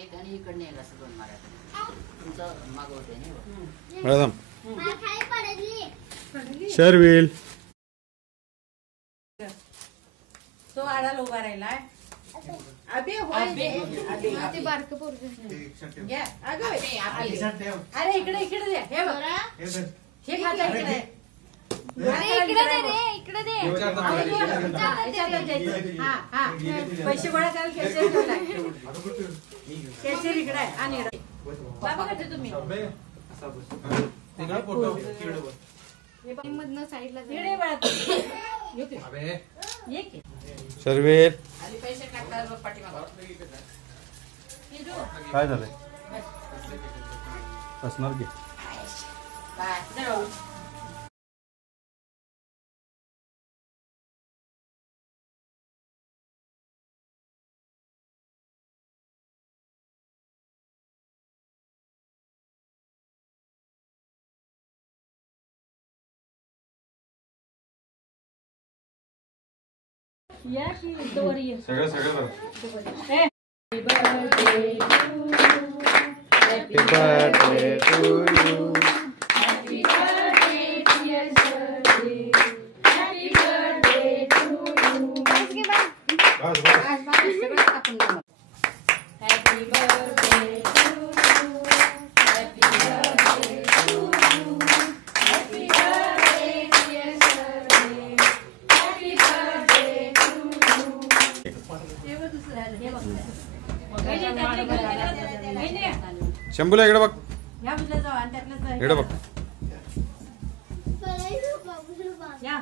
एक आणि इकडने एक असं दोन मारा तुमचं मागवते नाही मॅडम शर्विल तो आडाला उभा राहिलाय अबे ते बारक पोरग घ्या अगं अरे इकडे इकडे दे हे बघ हे खाता इकडे इकडे दे रे इकडे दे हा हा पैसे गोळा करायला कॅशर इकडे आहे आणि बाबा कसे तुम्ही मधनं साईडला इकडे बाळा शर्विल आणि पैसे टाकतात बघ पाठीमागं काय झालंय असणार की काय जरा या की दोरी सगळं happy birthday to you happy happy birthday happy birthday to you happy birthday happy birthday to you happy birthday to you happy birthday dear सर्वे हॅपी बर्थडे टू यू हे दुसरं हे बघ शंभूला इकडे बघ या बुजला जाऊ आणि त्यातलं इकडे बघ या